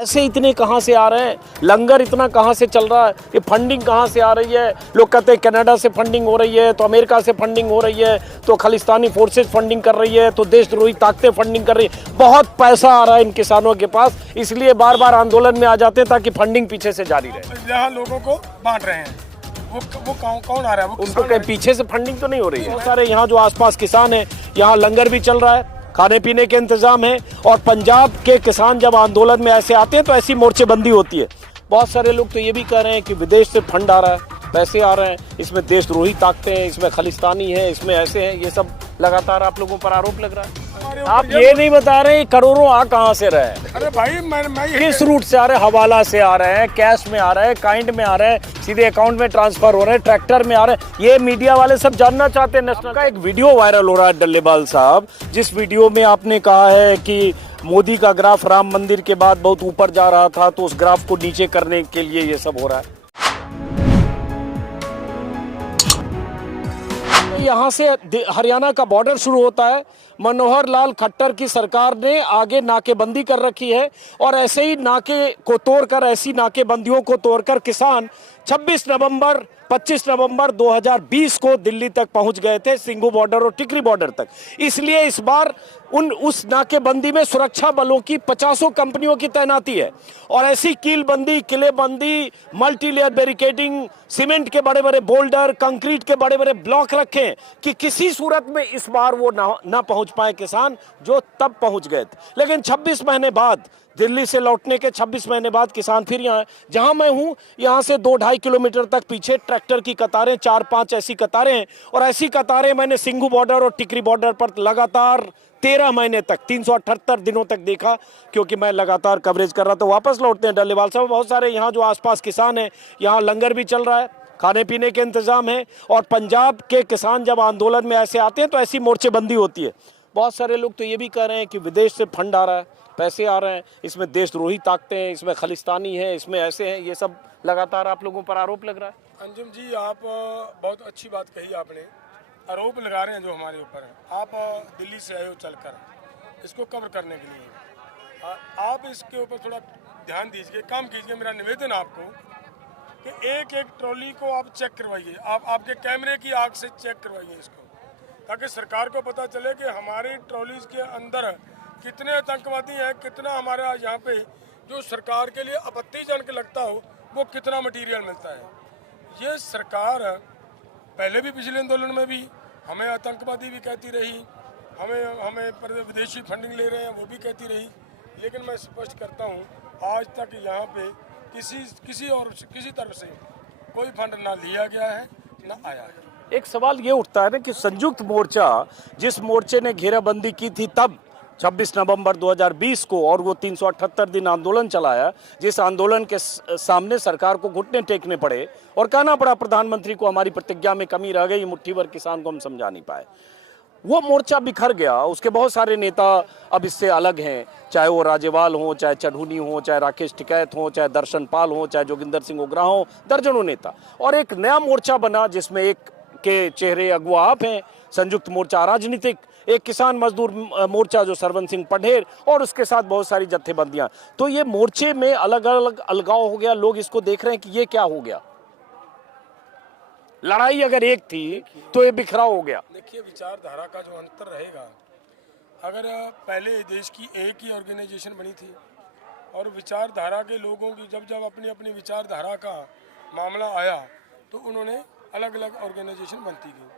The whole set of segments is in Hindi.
ऐसे इतने कहाँ से आ रहे हैं, लंगर इतना कहाँ से चल रहा है, ये फंडिंग कहाँ से आ रही है। लोग कहते हैं कनाडा से फंडिंग हो रही है, तो अमेरिका से फंडिंग हो रही है, तो खालिस्तानी फोर्सेस फंडिंग कर रही है, तो देशद्रोही ताकतें फंडिंग कर रही है। बहुत पैसा आ रहा है इन किसानों के पास, इसलिए बार बार आंदोलन में आ जाते हैं ताकि फंडिंग पीछे से जारी रहे। यहाँ लोगों को बांट रहे हैं, वो कौन आ रहा है? वो उनको कहीं पीछे से फंडिंग तो नहीं हो रही है। बहुत सारे यहाँ जो आसपास किसान हैं, यहाँ लंगर भी चल रहा है, खाने पीने के इंतजाम है। और पंजाब के किसान जब आंदोलन में ऐसे आते हैं तो ऐसी मोर्चेबंदी होती है। बहुत सारे लोग तो ये भी कह रहे हैं कि विदेश से फंड आ रहा है, पैसे आ रहे हैं, इसमें देशद्रोही ताकतें हैं, इसमें खालिस्तानी है, इसमें ऐसे हैं। ये सब लगातार आप लोगों पर आरोप लग रहा है। आप ये नहीं बता रहे करोड़ों आ कहाँ से रहे हैं? अरे भाई मैं किस रूट से आ रहे हैं? हवाला से आ रहे हैं, कैश में आ रहे हैं, काइंड में आ रहे हैं, सीधे अकाउंट में ट्रांसफर हो रहे हैं, ट्रैक्टर में आ रहे हैं। ये मीडिया वाले सब जानना चाहते हैं। नेशनल का एक वीडियो वायरल हो रहा है डल्लेबाल साहब, जिस वीडियो में आपने कहा है कि मोदी का ग्राफ राम मंदिर के बाद बहुत ऊपर जा रहा था, तो उस ग्राफ को नीचे करने के लिए ये सब हो रहा है। यहाँ से हरियाणा का बॉर्डर शुरू होता है। मनोहर लाल खट्टर की सरकार ने आगे नाकेबंदी कर रखी है, और ऐसे ही नाके को तोड़कर, ऐसी नाकेबंदियों को तोड़कर किसान 25 नवंबर 2020 को दिल्ली तक पहुंच गए थे, सिंघू बॉर्डर और टिकरी बॉर्डर तक। इसलिए इस बार उस नाकेबंदी में सुरक्षा बलों की 50 कंपनियों की तैनाती है, और ऐसी कीलबंदी, किलेबंदी, मल्टीलेयर बैरिकेडिंग, सीमेंट के बड़े बड़े बोल्डर, कंक्रीट के बड़े बड़े ब्लॉक रखे हैं कि किसी सूरत में इस बार वो ना पहुंच पाए किसान, जो तब पहुंच गए थे। लेकिन 26 महीने बाद, दिल्ली से लौटने के 26 महीने बाद किसान फिर यहाँ, जहां मैं हूं, यहां से 2-2.5 किलोमीटर तक पीछे ट्रैक्टर की कतारें, 4-5 ऐसी कतारें हैं। और ऐसी कतारें मैंने सिंघू बॉर्डर और टिकरी बॉर्डर पर लगातार 13 महीने तक, 378 दिनों तक देखा, क्योंकि मैं लगातार कवरेज कर रहा था। वापस लौटते हैं डल्लेवाल साहब। बहुत सारे यहाँ जो आसपास किसान हैं, यहाँ लंगर भी चल रहा है, खाने पीने के इंतजाम है। और पंजाब के किसान जब आंदोलन में ऐसे आते हैं तो ऐसी मोर्चेबंदी होती है। बहुत सारे लोग तो ये भी कह रहे हैं कि विदेश से फंड आ रहा है, पैसे आ रहे हैं, इसमें देशद्रोही ताकतें हैं, इसमें खालिस्तानी है, इसमें ऐसे हैं। ये सब लगातार आप लोगों पर आरोप लग रहा है। अंजुम जी, आप बहुत अच्छी बात कही आपने। आरोप लगा रहे हैं जो हमारे ऊपर है। आप दिल्ली से आए हो चलकर इसको कवर करने के लिए, आप इसके ऊपर थोड़ा ध्यान दीजिए, काम कीजिए। मेरा निवेदन आपको कि एक एक ट्रॉली को आप चेक करवाइए, आप आपके कैमरे की आंख से चेक करवाइए इसको, ताकि सरकार को पता चले कि हमारी ट्रॉलीज के अंदर कितने आतंकवादी हैं, कितना हमारे यहाँ पे जो सरकार के लिए आपत्तिजनक लगता हो वो कितना मटेरियल मिलता है। ये सरकार पहले भी, पिछले आंदोलन में भी हमें आतंकवादी भी कहती रही, हमें विदेशी फंडिंग ले रहे हैं वो भी कहती रही। लेकिन मैं स्पष्ट करता हूँ, आज तक यहाँ पे किसी तरफ से कोई फंड ना लिया गया है, ना आया है। एक सवाल ये उठता है ना कि संयुक्त मोर्चा, जिस मोर्चे ने घेराबंदी की थी तब 26 नवंबर 2020 को, और वो 378 दिन आंदोलन चलाया, जिस आंदोलन के सामने सरकार को घुटने टेकने पड़े और कहना पड़ा प्रधानमंत्री को हमारी प्रतिज्ञा में कमी रह गई, मुट्ठी भर किसान को हम समझा नहीं पाए, वो मोर्चा बिखर गया। उसके बहुत सारे नेता अब इससे अलग हैं, चाहे वो राजेवाल हो, चाहे चढ़ूनी हो, चाहे राकेश टिकैत हो, चाहे दर्शन पाल हो, चाहे जोगिंदर सिंह ओगरा हो, दर्जनों नेता। और एक नया मोर्चा बना जिसमें एक के चेहरे अगुआ आप हैं, संयुक्त मोर्चा राजनीतिक, एक किसान मजदूर मोर्चा जो सरवन सिंह पढ़ेर, और उसके साथ बहुत सारी जत्थेबंदियां। तो ये मोर्चे में अलग अलग अलगाव हो गया। लोग इसको देख रहे हैं कि ये क्या हो गया। लड़ाई अगर एक थी तो ये बिखराव हो गया। देखिए, विचारधारा का जो अंतर रहेगा, अगर पहले देश की एक ही ऑर्गेनाइजेशन बनी थी और विचारधारा के लोगों की जब अपनी अपनी विचारधारा का मामला आया तो उन्होंने अलग अलग ऑर्गेनाइजेशन बनती गई।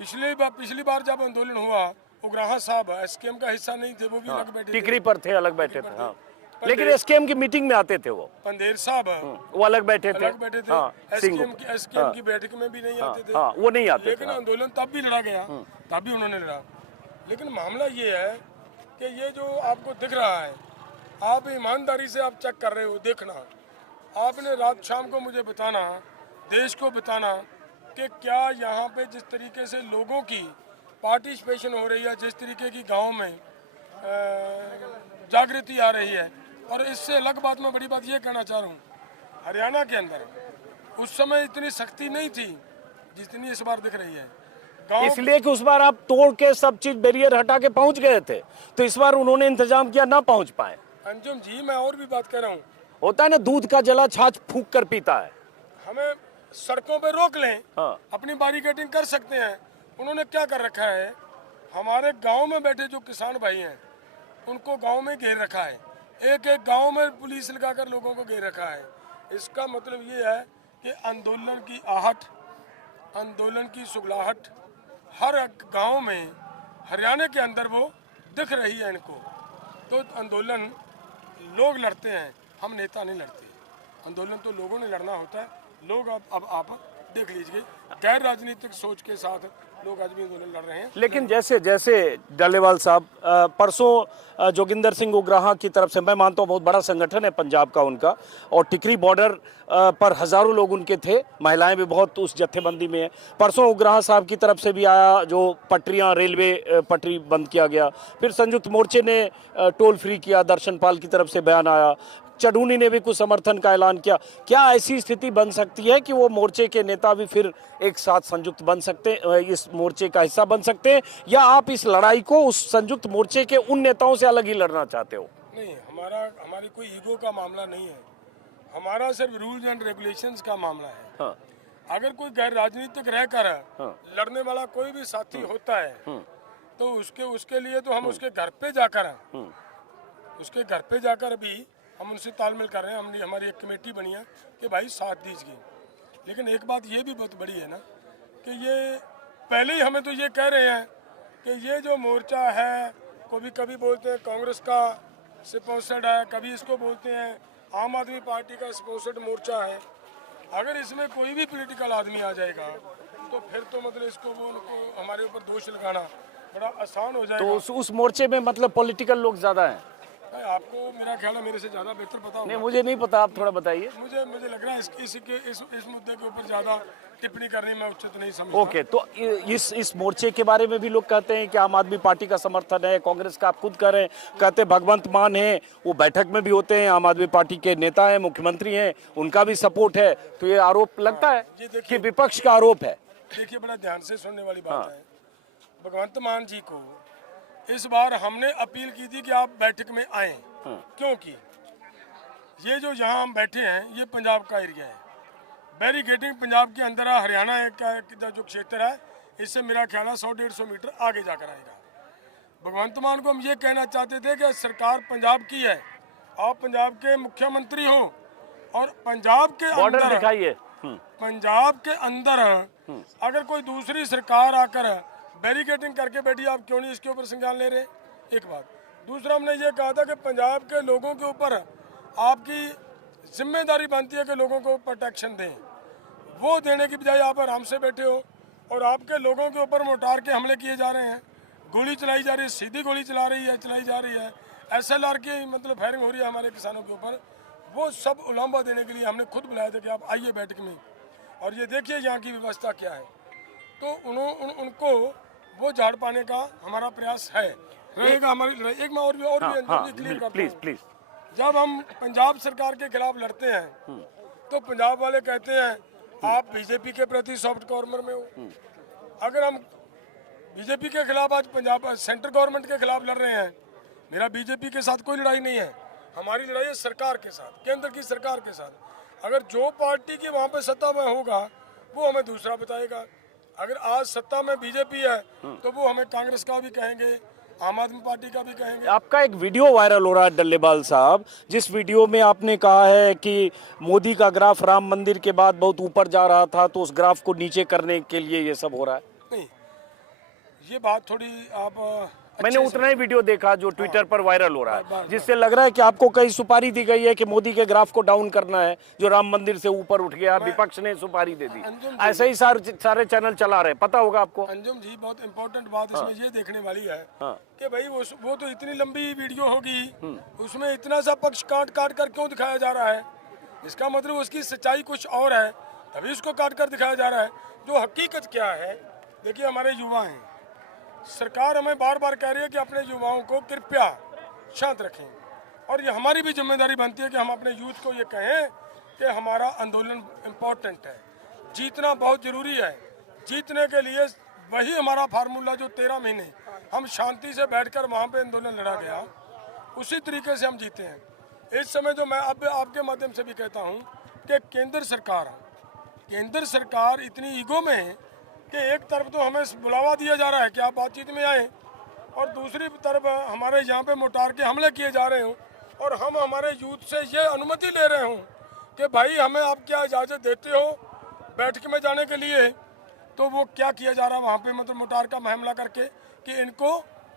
पिछली बार जब आंदोलन हुआ, उग्राहा साहब एसकेएम का हिस्सा नहीं थे, वो भी अलग बैठे थे, टिकरी पर थे, अलग बैठे थे। हाँ। लेकिन एसकेएम की मीटिंग में आते थे। वो पंदेर साहब वो अलग बैठे थे। हाँ, एसकेएम की बैठक में भी नहीं आते थे। हाँ, वो नहीं आते। लेकिन आंदोलन तब भी लड़ा गया, तब भी उन्होंने लड़ा। लेकिन मामला ये है कि ये जो आपको दिख रहा है, आप ईमानदारी से आप चेक कर रहे हो, देखना, आपने रात शाम को मुझे बताना, देश को बताना कि क्या यहाँ पे जिस तरीके से लोगों की पार्टिसिपेशन हो रही है, जिस तरीके की गाँव में जागृति आ रही है। और इससे अलग बात, मैं बड़ी बात ये कहना चाह रहा हूँ, हरियाणा के अंदर उस समय इतनी सख्ती नहीं थी जितनी इस बार दिख रही है। इसलिए कि उस बार आप तोड़ के सब चीज बैरियर हटा के पहुंच गए थे, तो इस बार उन्होंने इंतजाम किया, ना पहुंच पाए। अंजुम जी, मैं और भी बात कर रहा हूँ, होता है ना, दूध का जला छाछ फूंक कर पीता है। हमें सड़कों पे रोक लें, हाँ। अपनी बैरिकेडिंग कर सकते हैं। उन्होंने क्या कर रखा है, हमारे गांव में बैठे जो किसान भाई हैं उनको गांव में घेर रखा है, एक एक गांव में पुलिस लगाकर लोगों को घेर रखा है। इसका मतलब ये है कि आंदोलन की आहट, आंदोलन की सुगलाहट हर गांव में हरियाणा के अंदर वो दिख रही है इनको। तो आंदोलन लोग लड़ते हैं, हम नेता नहीं लड़ते। आंदोलन तो लोगों ने लड़ना होता है। लोग अब आप देख लीजिए, गैर राजनीतिक सोच के साथ लोग आज भी आंदोलन लड़ रहे हैं। लेकिन जैसे जैसे डल्लेवाल साहब, परसों जोगिंदर सिंह उग्राहा की तरफ से, मैं मानता हूँ बहुत बड़ा संगठन है पंजाब का उनका, और टिकरी बॉर्डर पर हजारों लोग उनके थे, महिलाएं भी बहुत उस जत्थेबंदी में है। परसों उग्राहा साहब की तरफ से भी आया, जो पटरियां, रेलवे पटरी बंद किया गया। फिर संयुक्त मोर्चे ने टोल फ्री किया, दर्शन पाल की तरफ से बयान आया, चढ़ूनी ने भी कुछ समर्थन का ऐलान किया। क्या ऐसी स्थिति बन सकती है कि वो मोर्चे के नेता भी फिर एक साथ संयुक्त बन सकते हैं, इस मोर्चे का हिस्सा बन सकते हैं, या आप इस लड़ाई को उस संयुक्त मोर्चे के उन नेताओं से अलग ही लड़ना चाहते हो? नहीं, हमारी कोई ईगो का मामला नहीं है, हमारा सिर्फ रूल्स एंड रेगुलेशंस का मामला है। हाँ। अगर कोई गैर राजनीतिक रहकर हाँ। लड़ने वाला कोई भी साथी होता है तो उसके लिए तो हम उसके घर पे जाकर भी हम उनसे तालमेल कर रहे हैं। हमारी एक कमेटी बनी है कि भाई साथ दीजिए। लेकिन एक बात ये भी बहुत बड़ी है ना कि ये पहले ही हमें तो ये कह रहे हैं कि ये जो मोर्चा है, कभी बोलते हैं कांग्रेस का स्पॉन्सर्ड है, कभी इसको बोलते हैं आम आदमी पार्टी का स्पॉन्सर्ड मोर्चा है। अगर इसमें कोई भी पॉलिटिकल आदमी आ जाएगा तो फिर तो मतलब उनको हमारे ऊपर दोष लगाना बड़ा आसान हो जाएगा। तो उस मोर्चे में मतलब पॉलिटिकल लोग ज्यादा हैं? आपको मेरा ख्याल है मेरे से ज्यादा बेहतर पता होगा। नहीं, मुझे नहीं पता, आप थोड़ा बताइए। मुझे लग रहा है इस मुद्दे के ऊपर ज्यादा टिप्पणी करनी मैं उचित नहीं समझता। ओके, तो इस मोर्चे के बारे में भी लोग कहते हैं कि आम आदमी पार्टी का समर्थन है, कांग्रेस का, आप खुद कह रहे हैं, कहते हैं भगवंत मान है, वो बैठक में भी होते हैं, आम आदमी पार्टी के नेता हैं, मुख्यमंत्री हैं, उनका भी सपोर्ट है। तो ये आरोप लगता है कि विपक्ष का आरोप है। देखिए, बड़ा ध्यान से सुनने वाली बात है। भगवंत मान जी को इस बार हमने अपील की थी कि आप बैठक में आए, क्योंकि ये जो यहाँ हम बैठे हैं ये पंजाब का एरिया है। बैरिकेडिंग पंजाब के अंदर है, हरियाणा का जो क्षेत्र है इससे मेरा ख्याल है 100-150 मीटर आगे जाकर आएगा। भगवंत मान को हम ये कहना चाहते थे कि सरकार पंजाब की है, आप पंजाब के मुख्यमंत्री हो, और पंजाब के बॉर्डर अंदर दिखाइए। पंजाब के अंदर अगर कोई दूसरी सरकार आकर बैरिकेडिंग करके बैठी, आप क्यों नहीं इसके ऊपर संज्ञान ले रहे? एक बात। दूसरा, हमने ये कहा था कि पंजाब के लोगों के ऊपर आपकी जिम्मेदारी बनती है कि लोगों को प्रोटेक्शन दें। वो देने की बजाय आप आराम से बैठे हो और आपके लोगों के ऊपर मोटार के हमले किए जा रहे हैं, गोली चलाई जा रही है, सीधी गोली चलाई जा रही है, SLR की मतलब फायरिंग हो रही है हमारे किसानों के ऊपर। वो सब उलांबा देने के लिए हमने खुद बुलाया था कि आप आइए बैठक में और ये देखिए यहाँ की व्यवस्था क्या है। तो उनको वो झाड़ पाने का हमारा प्रयास है, रहेगा हमारी लड़ाई। एक मैं और भी क्लियर करता हूं। प्लीज। जब हम पंजाब सरकार के खिलाफ लड़ते हैं तो पंजाब वाले कहते हैं आप बीजेपी के प्रति सॉफ्ट कॉर्नर में हो। अगर हम बीजेपी के खिलाफ आज पंजाब सेंट्रल गवर्नमेंट के खिलाफ लड़ रहे हैं, मेरा बीजेपी के साथ कोई लड़ाई नहीं है, हमारी लड़ाई है सरकार के साथ, केंद्र की सरकार के साथ। अगर जो पार्टी की वहाँ पे सत्ता में होगा वो हमें दूसरा बताएगा। अगर आज सत्ता में बीजेपी है तो वो हमें कांग्रेस का भी कहेंगे, आम आदमी पार्टी का भी कहेंगे। आपका एक वीडियो वायरल हो रहा है डल्लेवाल साहब, जिस वीडियो में आपने कहा है कि मोदी का ग्राफ राम मंदिर के बाद बहुत ऊपर जा रहा था, तो उस ग्राफ को नीचे करने के लिए ये सब हो रहा है। नहीं, ये बात थोड़ी आप मैंने उतना ही वीडियो देखा जो ट्विटर पर वायरल हो रहा है, जिससे लग रहा है कि आपको कई सुपारी दी गई है कि मोदी के ग्राफ को डाउन करना है, जो राम मंदिर से ऊपर उठ गया, विपक्ष ने सुपारी दे दी। ऐसे ही सारे चैनल चला रहे, पता होगा आपको। अंजुम जी, बहुत इंपॉर्टेंट बात इसमें ये देखने वाली है कि भाई वो तो इतनी लंबी वीडियो होगी, उसमें इतना सा पक्ष काट कर क्यों दिखाया जा रहा है? इसका मतलब उसकी सच्चाई कुछ और है, तभी उसको काट कर दिखाया जा रहा है। जो हकीकत क्या है, देखिए हमारे युवा हैं, सरकार हमें बार बार कह रही है कि अपने युवाओं को कृपया शांत रखें, और ये हमारी भी जिम्मेदारी बनती है कि हम अपने यूथ को ये कहें कि हमारा आंदोलन इम्पोर्टेंट है, जीतना बहुत ज़रूरी है। जीतने के लिए वही हमारा फार्मूला जो 13 महीने हम शांति से बैठकर वहाँ पे आंदोलन लड़ा गया, उसी तरीके से हम जीते हैं। इस समय जो मैं अब आपके माध्यम से भी कहता हूँ कि केंद्र सरकार इतनी ईगो में है कि एक तरफ तो हमें बुलावा दिया जा रहा है कि आप बातचीत में आए, और दूसरी तरफ हमारे यहाँ पे मोटार के हमले किए जा रहे हो, और हम हमारे यूथ से ये अनुमति ले रहे हों कि भाई हमें आप क्या इजाज़त देते हो बैठक में जाने के लिए, तो वो क्या किया जा रहा है वहाँ पे, मतलब मोटार का हमला करके कि इनको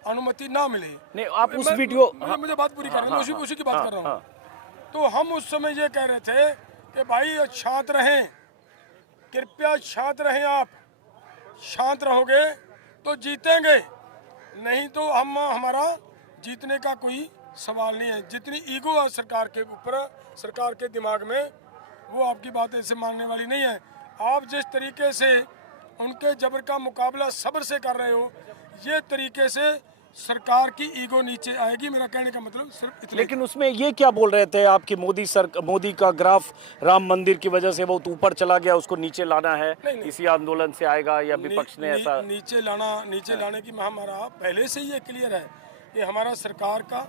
अनुमति ना मिले। नहीं, आप उस वीडियो मुझे बात पूरी करना, मैं उसी की बात कर रहा हूँ। तो हम उस समय ये कह रहे थे कि भाई शांत रहें, कृपया शांत रहें, आप शांत रहोगे तो जीतेंगे, नहीं तो हमारा जीतने का कोई सवाल नहीं है। जितनी ईगो है सरकार के ऊपर, सरकार के दिमाग में, वो आपकी बात ऐसे मानने वाली नहीं है। आप जिस तरीके से उनके जबर का मुकाबला सब्र से कर रहे हो, ये तरीके से सरकार की ईगो नीचे आएगी। मेरा कहने का मतलब सिर्फ इतना। लेकिन उसमें ये क्या बोल रहे थे आपकी मोदी का ग्राफ राम मंदिर की वजह से बहुत ऊपर चला गया, उसको नीचे लाना है, इसी आंदोलन से आएगा, या विपक्ष ने ऐसा नीचे लाने की हमारा पहले से ही ये क्लियर है कि हमारा सरकार का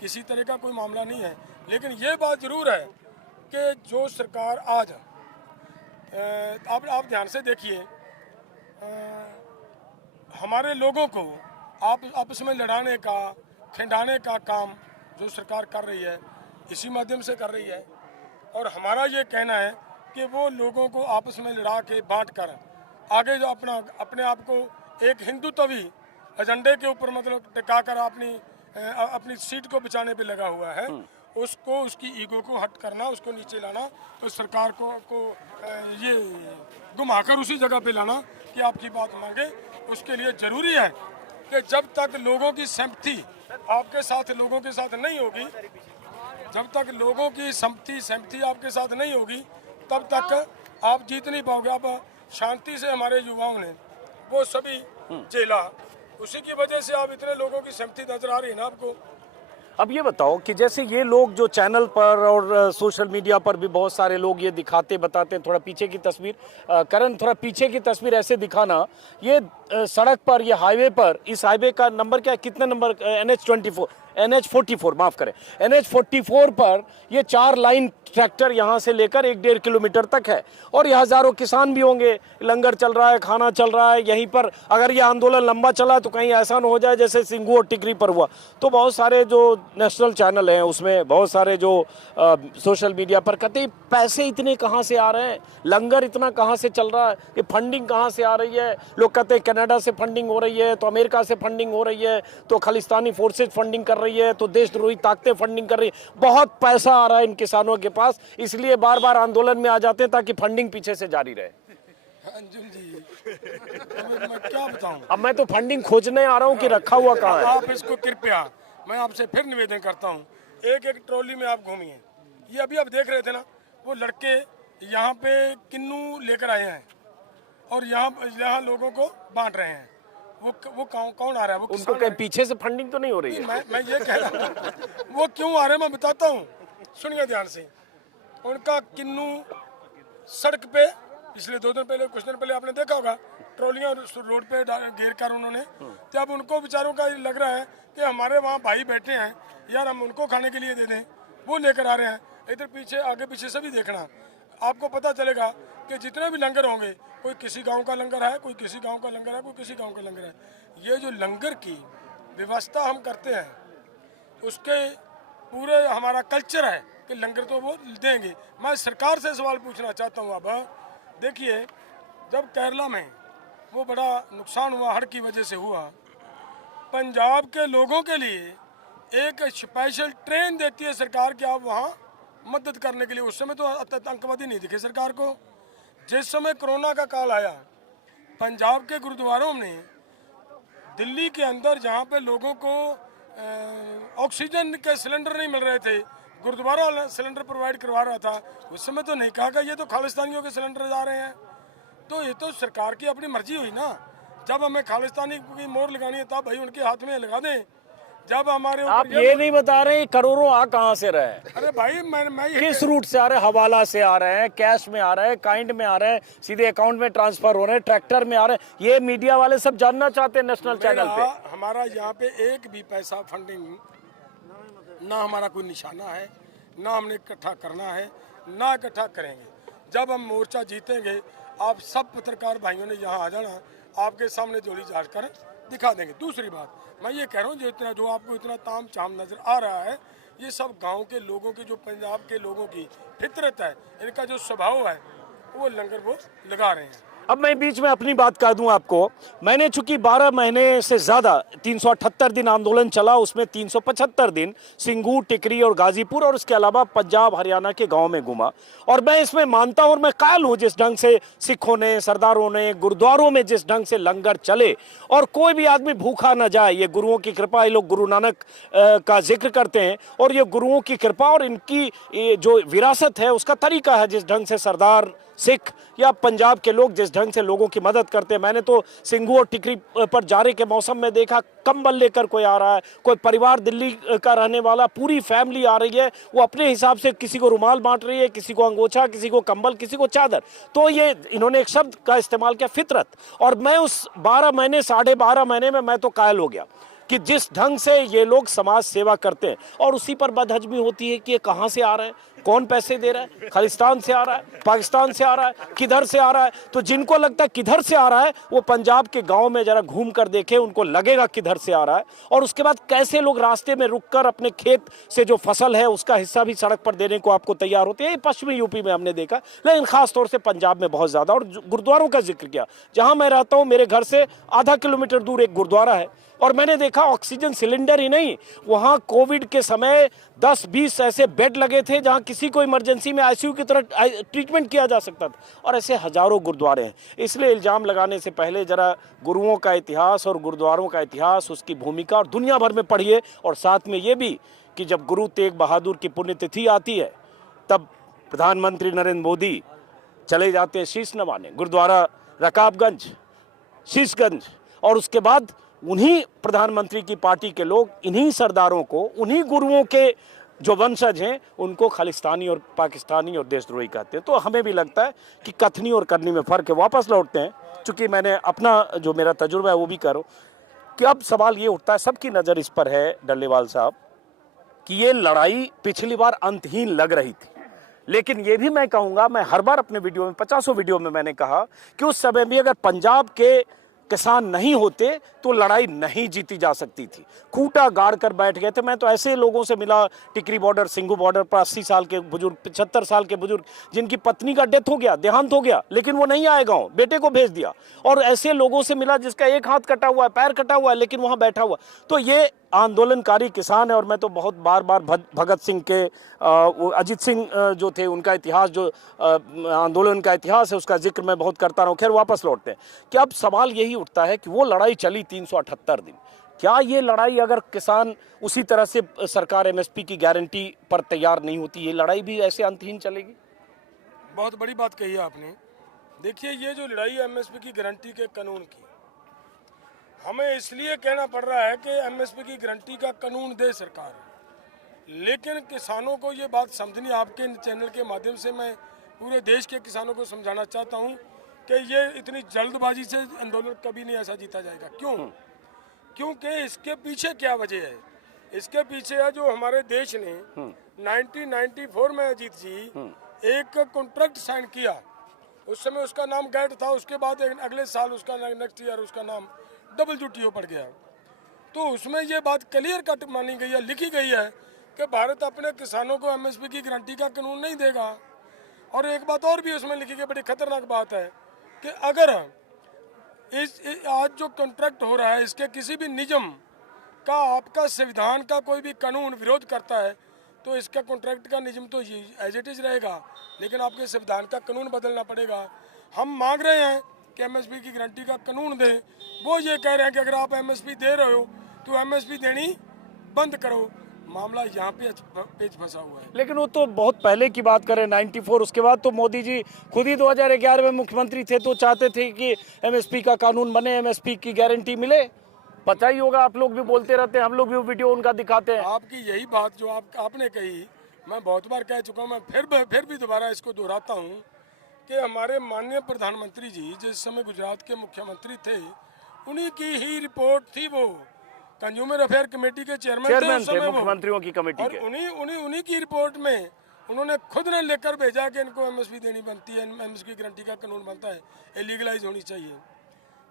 किसी तरह का कोई मामला नहीं है। लेकिन ये बात जरूर है कि जो सरकार आज आप ध्यान से देखिए, हमारे लोगों को आप आपस में लड़ाने का, खिंडाने का काम जो सरकार कर रही है, इसी माध्यम से कर रही है। और हमारा ये कहना है कि वो लोगों को आपस में लड़ा के बांट कर आगे जो अपने आप को एक हिंदुत्वी एजेंडे के ऊपर मतलब टिका कर अपनी सीट को बचाने पे लगा हुआ है, उसको, उसकी ईगो को हट करना, उसको नीचे लाना, तो सरकार को ये घुमाकर उसी जगह पे लाना कि आपकी बात मांगे। उसके लिए ज़रूरी है कि जब तक लोगों की सहमति आपके साथ, लोगों के साथ नहीं होगी, जब तक लोगों की सहमति आपके साथ नहीं होगी, तब तक आप जीत नहीं पाओगे। अब शांति से हमारे युवाओं ने वो सभी झेला, उसी की वजह से आप इतने लोगों की सहमति नजर आ रही है ना आपको। अब ये बताओ कि जैसे ये लोग जो चैनल पर और सोशल मीडिया पर भी बहुत सारे लोग ये दिखाते बताते हैं, थोड़ा पीछे की तस्वीर करण, थोड़ा पीछे की तस्वीर ऐसे दिखाना, ये सड़क पर, ये हाईवे पर, इस हाईवे का नंबर क्या है, कितने नंबर, NH44 माफ करें, NH44 पर ये 4 लाइन ट्रैक्टर यहाँ से लेकर 1-1.5 किलोमीटर तक है, और ये हजारों किसान भी होंगे, लंगर चल रहा है, खाना चल रहा है यहीं पर। अगर ये आंदोलन लंबा चला तो कहीं ऐसा न हो जाए जैसे सिंघू और टिकरी पर हुआ। तो बहुत सारे जो नेशनल चैनल हैं, उसमें बहुत सारे जो सोशल मीडिया पर कहते हैं पैसे इतने कहाँ से आ रहे हैं, लंगर इतना कहाँ से चल रहा है, ये फंडिंग कहाँ से आ रही है। लोग कहते हैं कनाडा से फंडिंग हो रही है, तो अमेरिका से फंडिंग हो रही है, तो खालिस्तानी फोर्सेज फंडिंग कर रही है, तो देशद्रोही ताकतें फंडिंग कर रही है। बहुत पैसा आ रहा है इन किसानों के पास, इसलिए बार बार आंदोलन में आ जाते हैं ताकि फंडिंग पीछे से जारी रहे। अंजुम जी, मैं क्या बताऊं। अब मैं तो फंडिंग खोजने आ रहा हूं कि रखा हुआ कहाँ है। आप इसको कृपया, मैं आपसे फिर निवेदन करता हूं, एक एक ट्रॉली में आप घूमिए। ये अभी आप देख रहे थे ना, वो लड़के यहाँ पे किन्नू लेकर आए हैं और यहाँ लोगों को बांट रहे हैं। वो कौन आ रहा है? वो उनको कहीं पीछे से फंडिंग तो नहीं हो रही है? मैं ये कह रहा हूँ वो क्यों आ रहे हैं, मैं बताता हूँ, सुनिए ध्यान से। उनका किन्नू सड़क पे पिछले 2 दिन पहले, कुछ दिन पहले आपने देखा होगा, ट्रॉलियां रोड पे घेर कर उन्होंने, जब उनको बेचारों का लग रहा है कि हमारे वहाँ भाई बैठे हैं यार, हम उनको खाने के लिए दे दें, वो लेकर आ रहे हैं। इधर पीछे, आगे पीछे सभी देखना, आपको पता चलेगा कि जितने भी लंगर होंगे, कोई किसी गांव का लंगर है, कोई किसी गांव का लंगर है, कोई किसी गांव का लंगर है। ये जो लंगर की व्यवस्था हम करते हैं, उसके पूरे हमारा कल्चर है कि लंगर तो वो देंगे। मैं सरकार से सवाल पूछना चाहता हूँ। अब देखिए, जब केरला में वो बड़ा नुकसान हुआ, हड़् की वजह से हुआ, पंजाब के लोगों के लिए एक स्पेशल ट्रेन देती है सरकार कि आप वहाँ मदद करने के लिए। उस समय तो आतंकवादी नहीं दिखे सरकार को। जिस समय कोरोना का काल आया, पंजाब के गुरुद्वारों में, दिल्ली के अंदर जहाँ पे लोगों को ऑक्सीजन के सिलेंडर नहीं मिल रहे थे, गुरुद्वारा सिलेंडर प्रोवाइड करवा रहा था। उस समय तो नहीं कहा कि ये तो खालिस्तानियों के सिलेंडर जा रहे हैं। तो ये तो सरकार की अपनी मर्जी हुई ना। जब हमें खालिस्तानी की मोहर लगानी है तब भाई उनके हाथ में लगा दें। जब हमारे आप ये नहीं बता रहे करोड़ों आ कहाँ से रहे हैं? अरे भाई मैं किस रूट से आ रहे हैं? हवाला से आ रहे हैं, कैश में आ रहे हैं, काइंड में आ रहे हैं, सीधे अकाउंट में ट्रांसफर हो रहे हैं, ट्रैक्टर में आ रहे हैं? ये मीडिया वाले सब जानना चाहते हैं नेशनल चैनल पे। हमारा यहाँ पे एक भी पैसा फंडिंग ना हमारा कोई निशाना है, ना हमने इकट्ठा करना है, ना इकट्ठा करेंगे। जब हम मोर्चा जीतेंगे, आप सब पत्रकार भाइयों ने यहाँ आ जाना, आपके सामने जोड़ी जांच कर दिखा देंगे। दूसरी बात मैं ये कह रहा हूँ, जो आपको इतना ताम झाम नजर आ रहा है, ये सब गांव के लोगों की, जो पंजाब के लोगों की फितरत है, इनका जो स्वभाव है, वो लंगर वो लगा रहे हैं। अब मैं बीच में अपनी बात कर दूं आपको। मैंने चूंकि 12 महीने से ज़्यादा 378 दिन आंदोलन चला, उसमें 375 दिन सिंगू, टिकरी और गाजीपुर और उसके अलावा पंजाब हरियाणा के गांव में घूमा। और मैं इसमें मानता हूं और मैं कायल हूं जिस ढंग से सिखों ने, सरदारों ने, गुरुद्वारों में जिस ढंग से लंगर चले और कोई भी आदमी भूखा न जाए। ये गुरुओं की कृपा, ये लोग गुरु नानक का जिक्र करते हैं और ये गुरुओं की कृपा और इनकी जो विरासत है उसका तरीका है, जिस ढंग से सरदार, सिख या पंजाब के लोग जिस ढंग से लोगों की मदद करते हैं। मैंने तो सिंगू और टिकरी पर जाने के मौसम में देखा, कंबल लेकर कोई आ रहा है, कोई परिवार दिल्ली का रहने वाला, पूरी फैमिली आ रही है, वो अपने हिसाब से किसी को रुमाल बांट रही है, किसी को अंगोछा, किसी को कंबल, किसी को चादर। तो ये इन्होंने एक शब्द का इस्तेमाल किया, फितरत। और मैं उस 12 महीने, 12.5 महीने में मैं तो कायल हो गया कि जिस ढंग से ये लोग समाज सेवा करते हैं। और उसी पर बदहजमी होती है कि ये कहाँ से आ रहा है, कौन पैसे दे रहा है, खालिस्तान से आ रहा है, पाकिस्तान से आ रहा है, किधर से आ रहा है। तो जिनको लगता है किधर से आ रहा है, वो पंजाब के गांव में जरा घूम कर देखे, उनको लगेगा किधर से आ रहा है। और उसके बाद कैसे लोग रास्ते में रुककर अपने खेत से जो फसल है उसका हिस्सा भी सड़क पर देने को आपको तैयार होते हैं। पश्चिमी यूपी में हमने देखा, लेकिन खासतौर से पंजाब में बहुत ज्यादा। और गुरुद्वारों का जिक्र किया, जहां मैं रहता हूं मेरे घर से आधा किलोमीटर दूर एक गुरुद्वारा है और मैंने देखा ऑक्सीजन सिलेंडर ही नहीं, वहां कोविड के समय 10-20 ऐसे बेड लगे थे जहां किसी को इमरजेंसी में आईसीयू की तरह ट्रीटमेंट किया जा सकता था। और ऐसे हजारों गुरुद्वारे हैं। इसलिए इल्जाम लगाने से पहले जरा गुरुओं का इतिहास और गुरुद्वारों का इतिहास, उसकी भूमिका और दुनिया भर में पढ़िए। और साथ में ये भी कि जब गुरु तेग बहादुर की पुण्यतिथि आती है तब प्रधानमंत्री नरेंद्र मोदी चले जाते हैं शीश नवाने, गुरुद्वारा रकाबगंज, शीशगंज, और उसके बाद उन्हीं प्रधानमंत्री की पार्टी के लोग इन्हीं सरदारों को, उन्हीं गुरुओं के जो वंशज हैं, उनको खालिस्तानी और पाकिस्तानी और देशद्रोही कहते हैं। तो हमें भी लगता है कि कथनी और करनी में फ़र्क है। वापस लौटते हैं, चूँकि मैंने अपना जो मेरा तजुर्बा है वो भी करो कि अब सवाल ये उठता है, सबकी नज़र इस पर है डल्लेवाल साहब, कि ये लड़ाई पिछली बार अंतहीन लग रही थी। लेकिन ये भी मैं कहूँगा, मैं हर बार अपने वीडियो में, 50 वीडियो में मैंने कहा कि उस समय भी अगर पंजाब के किसान नहीं होते तो लड़ाई नहीं जीती जा सकती थी। खूंटा गाड़ कर बैठ गए थे। मैं तो ऐसे लोगों से मिला, टिकरी बॉर्डर, सिंगू बॉर्डर पर 80 साल के बुजुर्ग, 75 साल के बुजुर्ग, जिनकी पत्नी का डेथ हो गया, देहांत हो गया, लेकिन वो नहीं आए गाँव, बेटे को भेज दिया। और ऐसे लोगों से मिला जिसका एक हाथ कटा हुआ है, पैर कटा हुआ है, लेकिन वहाँ बैठा हुआ। तो ये आंदोलनकारी किसान है। और मैं तो बहुत बार भगत सिंह के, अजीत सिंह जो थे, उनका इतिहास, जो आंदोलन का इतिहास है, उसका जिक्र मैं बहुत करता रहा हूँ। खैर वापस लौटते हैं कि अब सवाल यही उठता है कि वो लड़ाई चली 378 दिन, क्या ये लड़ाई अगर किसान उसी तरह से, सरकार एमएसपी की गारंटी पर तैयार नहीं होती, ये लड़ाई भी ऐसे अंतहीन चलेगी? बहुत बड़ी बात कही है आपने। देखिए, ये जो लड़ाई है एमएसपी की गारंटी के कानून की, हमें इसलिए कहना पड़ रहा है कि एमएसपी की गारंटी का कानून दे सरकार, लेकिन किसानों को ये बात समझनी, आपके चैनल के माध्यम से मैं पूरे देश के किसानों को समझाना चाहता हूँ कि ये इतनी जल्दबाजी से आंदोलन कभी नहीं ऐसा जीता जाएगा। क्यों? क्योंकि इसके पीछे क्या वजह है? इसके पीछे है जो हमारे देश ने 1994 में अजीत जी एक कॉन्ट्रैक्ट साइन किया। उस समय उसका नाम गैट था, उसके बाद अगले साल उसका नेक्स्ट ईयर उसका नाम WTO पड़ गया। तो उसमें ये बात क्लियर कट मानी गई है, लिखी गई है कि भारत अपने किसानों को एमएसपी की गारंटी का कानून नहीं देगा। और एक बात और भी उसमें लिखी गई, बड़ी खतरनाक बात है कि अगर आज जो कॉन्ट्रैक्ट हो रहा है, इसके किसी भी नियम का, आपका संविधान का कोई भी कानून विरोध करता है, तो इसका कॉन्ट्रैक्ट का नियम तो एज इट इज रहेगा, लेकिन आपके संविधान का कानून बदलना पड़ेगा। हम मांग रहे हैं कि एमएसपी की गारंटी का कानून दें। वो ये कह रहे हैं कि अगर आप एमएसपी दे रहे हो तो एमएसपी देनी बंद करो। मामला यहाँ पे पेच फंसा हुआ है। लेकिन वो तो बहुत पहले की बात करें, 94। उसके बाद तो मोदी जी खुद ही 2011 में मुख्यमंत्री थे, तो चाहते थे कि एमएसपी का कानून बने, एमएसपी की गारंटी मिले। पता ही होगा, आप लोग भी बोलते रहते हैं, हम लोग भी वीडियो उनका दिखाते हैं। आपकी यही बात जो आपने कही, मैं बहुत बार कह चुका हूँ, मैं फिर भी दोबारा इसको दोहराता हूँ कि हमारे माननीय प्रधानमंत्री जी जिस समय गुजरात के मुख्यमंत्री थे, उन्हीं की ही रिपोर्ट थी वो कंज्यूमर अफेयर कमेटी के चेयरमैन चेयरमैन उस थे समय वो। मुख्यमंत्रियों की कमेटी और के। उन्हीं की रिपोर्ट में उन्होंने खुद ने लेकर भेजा कि इनको एमएसपी देनी बनती है, एमएसपी गारंटी का कानून बनता है, ये लीगलाइज होनी चाहिए।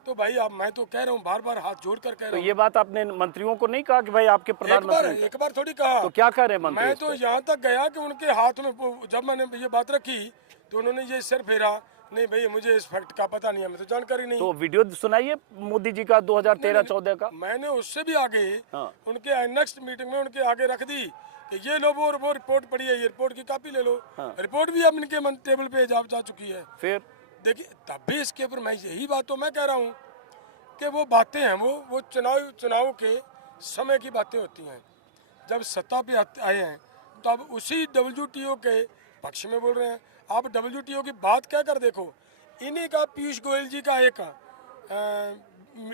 तो भाई अब मैं तो कह रहा हूँ, बार बार हाथ जोड़ कर कह तो रहा हूँ। ये बात आपने मंत्रियों को नहीं कहा कि भाई आपके प्रधानमंत्री? एक बार थोड़ी कहा। तो क्या कह रहे हैं मंत्री मैं इस तो पे? यहाँ तक गया कि उनके हाथ में जब मैंने ये बात रखी तो उन्होंने ये सिर फेरा, नहीं भाई मुझे इस फैक्ट का पता नहीं है, हमें तो जानकारी नहीं। तो वीडियो सुनाइए मोदी जी का 2013-14 का। मैंने उससे भी आगे हाँ। उनके नेक्स्ट मीटिंग में उनके आगे रख दी कि ये लो वो रिपोर्ट पड़ी है, ये रिपोर्ट की कॉपी ले लो। हाँ। रिपोर्ट भी अब इनके टेबल पे जा चुकी है। फिर देखिए तब भी इसके ऊपर मैं यही बात तो मैं कह रहा हूँ कि वो बातें हैं, वो चुनाव के समय की बातें होती हैं। जब सत्ता पे आए हैं तो अब उसी WTO के पक्ष में बोल रहे हैं। आप WTO की बात क्या कर देखो, इन्हीं का पीयूष गोयल जी का एक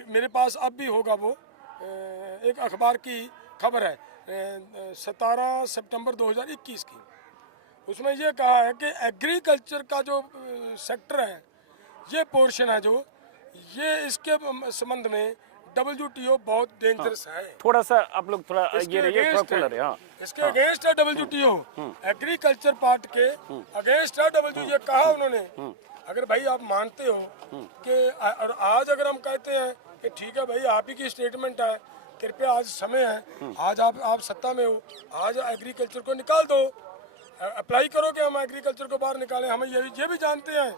मेरे पास अब भी होगा वो एक अखबार की खबर है 17 सितंबर 2021 की। उसमें ये कहा है कि एग्रीकल्चर का जो सेक्टर है, ये पोर्शन है जो, ये इसके संबंध में WTO बहुत डेंजरस है। थोड़ा सा आप लोग थोड़ा ये रहिए, थोड़ा कूलर है। हाँ। इसके अगेंस्ट है WTO, एग्रीकल्चर पार्ट के अगेंस्ट है WTO। ये कहा उन्होंने। अगर भाई आप मानते हो कि और आज अगर हम कहते हैं कि ठीक है भाई आप ही की स्टेटमेंट है, कृपया आज समय है, आज आप सत्ता में हो, आज एग्रीकल्चर को निकाल दो, अप्लाई करो कि हम एग्रीकल्चर को बाहर निकालें। हम ये भी जानते हैं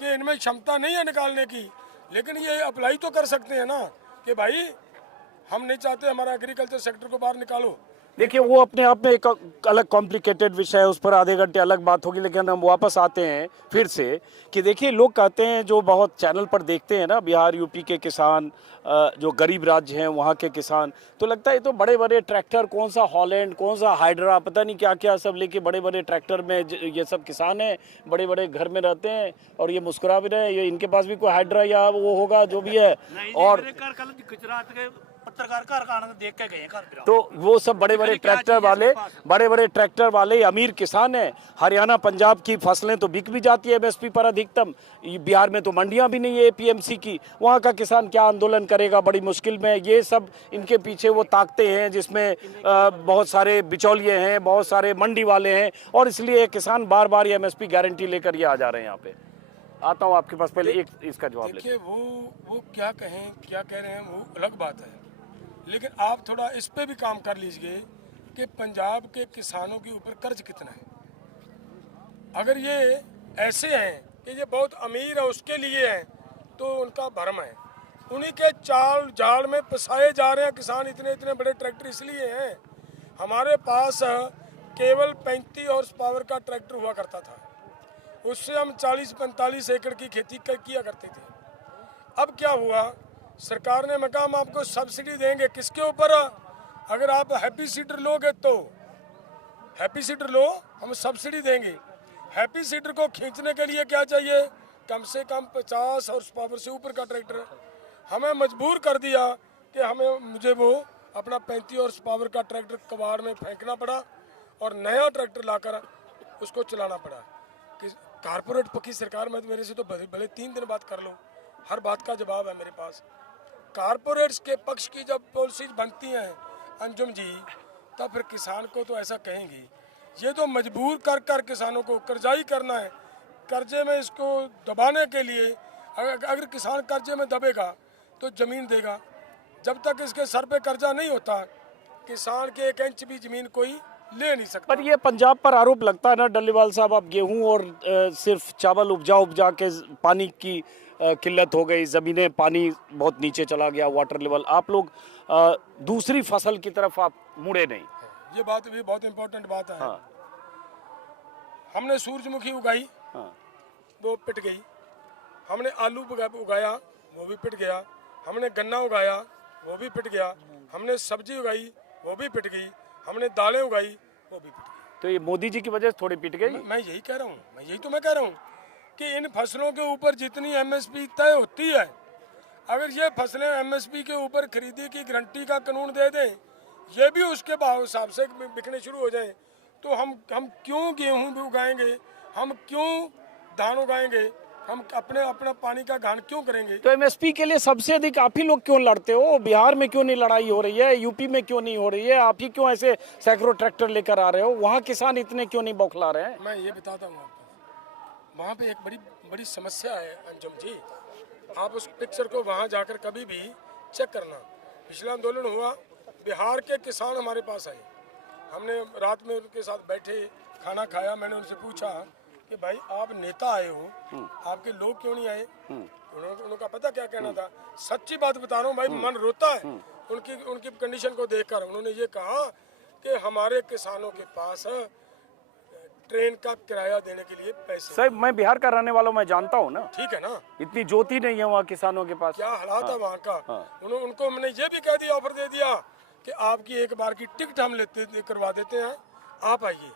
कि इनमें क्षमता नहीं है निकालने की, लेकिन ये अप्लाई तो कर सकते हैं ना कि भाई हम नहीं चाहते हमारा एग्रीकल्चर सेक्टर को बाहर निकालो। देखिए वो अपने आप में एक अलग कॉम्प्लिकेटेड विषय है, उस पर आधे घंटे अलग बात होगी। लेकिन हम वापस आते हैं फिर से कि देखिए लोग कहते हैं, जो बहुत चैनल पर देखते हैं ना, बिहार यूपी के किसान, जो गरीब राज्य हैं वहाँ के किसान, तो लगता है तो बड़े बड़े ट्रैक्टर, कौन सा हॉलैंड, कौन सा हाइड्रा, पता नहीं क्या क्या सब लेके बड़े बड़े ट्रैक्टर में ये सब किसान हैं, बड़े बड़े घर में रहते हैं और ये मुस्कुरा भी रहे हैं। ये इनके पास भी कोई हाइड्रा या वो होगा जो भी है। और गुजरात के पत्रकार कारखाना देख के गए घर। तो वो सब बड़े बड़े ट्रैक्टर वाले अमीर किसान हैं। हरियाणा पंजाब की फसलें तो बिक भी जाती है एमएसपी पर अधिकतम। बिहार में तो मंडियां भी नहीं है APMC की। वहाँ का किसान क्या आंदोलन करेगा, बड़ी मुश्किल में। ये सब इनके पीछे वो ताकते हैं जिसमें बहुत सारे बिचौलिए हैं, बहुत सारे मंडी वाले हैं, और इसलिए किसान बार बार MSP गारंटी लेकर ये आ जा रहे हैं यहाँ पे। आता हूँ आपके पास, पहले एक इसका जवाब लेते हैं। देखिए वो क्या कहें, क्या कह रहे हैं वो अलग बात है, लेकिन आप थोड़ा इस पे भी काम कर लीजिए कि पंजाब के किसानों के ऊपर कर्ज कितना है। अगर ये ऐसे हैं कि ये बहुत अमीर है उसके लिए है तो उनका भरम है। उन्हीं के चाल जाल में फंसाए जा रहे हैं किसान। इतने इतने बड़े ट्रैक्टर इसलिए हैं। हमारे पास केवल 35 हॉर्स पावर का ट्रैक्टर हुआ करता था, उससे हम 40-45 एकड़ की खेती किया करते थे। अब क्या हुआ, सरकार ने मैं कहा हम आपको सब्सिडी देंगे। किसके ऊपर? अगर आप हैप्पी सीडर लोगे तो हैप्पी सीडर लो, हम सब्सिडी देंगे। हैप्पी सीडर को खींचने के लिए क्या चाहिए? कम से कम 50 हॉर्स पावर से ऊपर का ट्रैक्टर। हमें मजबूर कर दिया कि मुझे वो अपना 35 हॉर्स पावर का ट्रैक्टर कबाड़ में फेंकना पड़ा और नया ट्रैक्टर लाकर उसको चलाना पड़ा। कि कारपोरेट की सरकार में मेरे से तो भले 3 दिन बात कर लो, हर बात का जवाब है मेरे पास। कारपोरेट्स के पक्ष की जब पॉलिसीज बनती हैं अंजुम जी, तब फिर किसान को तो ऐसा कहेंगी। ये तो मजबूर कर किसानों को कर्जाई करना है। कर्जे में इसको दबाने के लिए अगर किसान कर्जे में दबेगा तो ज़मीन देगा। जब तक इसके सर पे कर्जा नहीं होता, किसान के 1 इंच भी ज़मीन कोई ले नहीं सकता। पर ये पंजाब पर आरोप लगता है ना डल्लेवाल साहब, आप गेहूं और सिर्फ चावल उपजा के पानी की किल्लत हो गई, ज़मीनें, पानी बहुत नीचे चला गया, वाटर लेवल। आप लोग दूसरी फसल की तरफ आप मुड़े नहीं। ये बात भी बहुत इम्पोर्टेंट बात है। हाँ। हमने सूरजमुखी उगाई, हाँ। वो पिट गई। हमने आलू उगाया, वो भी पिट गया। हमने गन्ना उगाया, वो भी पिट गया। हमने सब्जी उगाई, वो भी पिट गई। हमने दालें उगाई, वो भी पिट गई। तो ये मोदी जी की वजह से थोड़ी पिट गई। मैं यही कह रहा हूँ, मैं कह रहा हूँ कि इन फसलों के ऊपर जितनी MSP तय होती है, अगर ये फसलें MSP के ऊपर खरीदी की गारंटी का कानून दे दें, ये भी उसके हिसाब से बिकने शुरू हो जाएं, तो हम क्यों गेहूं भी उगाएंगे, हम क्यों धान उगाएंगे, हम अपने अपना पानी का घाण क्यों करेंगे? तो एमएसपी के लिए सबसे अधिक आप ही लोग क्यों लड़ते हो? बिहार में क्यों नहीं लड़ाई हो रही है? यूपी में क्यों नहीं हो रही है? आप ही क्यों ऐसे सैकड़ों ट्रैक्टर लेकर आ रहे हो? वहाँ किसान इतने क्यों नहीं बौखला रहे हैं? मैं ये बताता हूँ आपको, वहाँ पे एक बड़ी बड़ी समस्या है अंजुम जी। आप उस पिक्चर को वहाँ जाकर कभी भी चेक करना। पिछला आंदोलन हुआ, बिहार के किसान हमारे पास आए, हमने रात में उनके साथ बैठे, खाना खाया। मैंने उनसे पूछा कि भाई आप नेता आए हो, आपके लोग क्यों नहीं आए? उनका पता क्या कहना था? सच्ची बात बता रहा हूँ भाई, मन रोता है उनकी उनकी कंडीशन को देखकर। उन्होंने ये कहा कि हमारे किसानों के पास ट्रेन का किराया देने के लिए पैसे। साहब मैं बिहार का रहने वाला हूँ, मैं जानता हूँ ना। ठीक है ना, इतनी ज्योति नहीं है वहाँ किसानों के पास। क्या हालात है वहाँ का। उनको मैंने ये भी कह दिया, ऑफर दे दिया कि आपकी एक बार की टिकट हम करवा देते हैं, आप आइए,